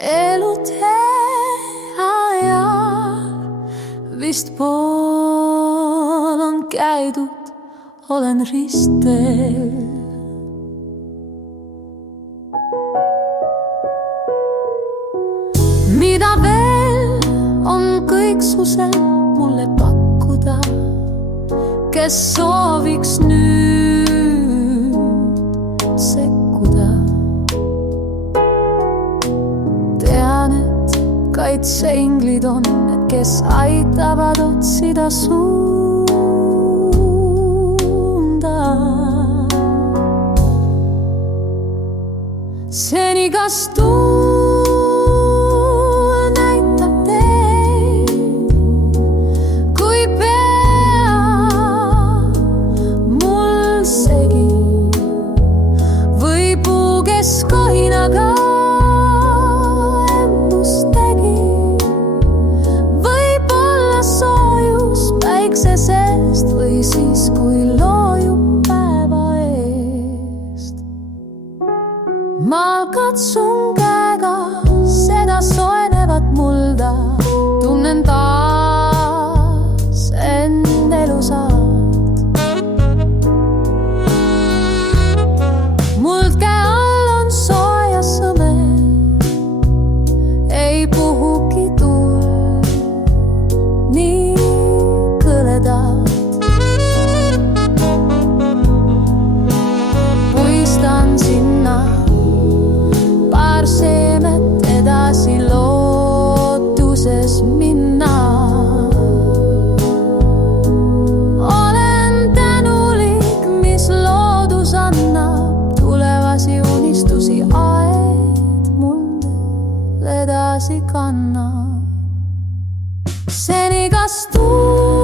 Elutee ajal vist pool on käidud, olen ristel. Mida veel on kõiksusel mulle pakkuda, kes sooviks nüüd sekkuda? Tean, et kaitseinglid on need, kes aitavad otsida suunda. Seni kas tuul näitab teid, kui pea mul segi, või puu, kes kohinaga embust tegi, võib-olla soojus päikse seest või siis, kui loojub päeva eest. Ma katsun käega seda soojenevat mulda, tunnen taas end elusaat. Muld käe all on sooja sõme, ei puhugi tuul nii kõledalt. Puistan sinna paar seemet edasi lootuses minna. Olen tänulik, mis loodus annab, tulevasi unistusi aed mul edasi kannab. Seni kas tuul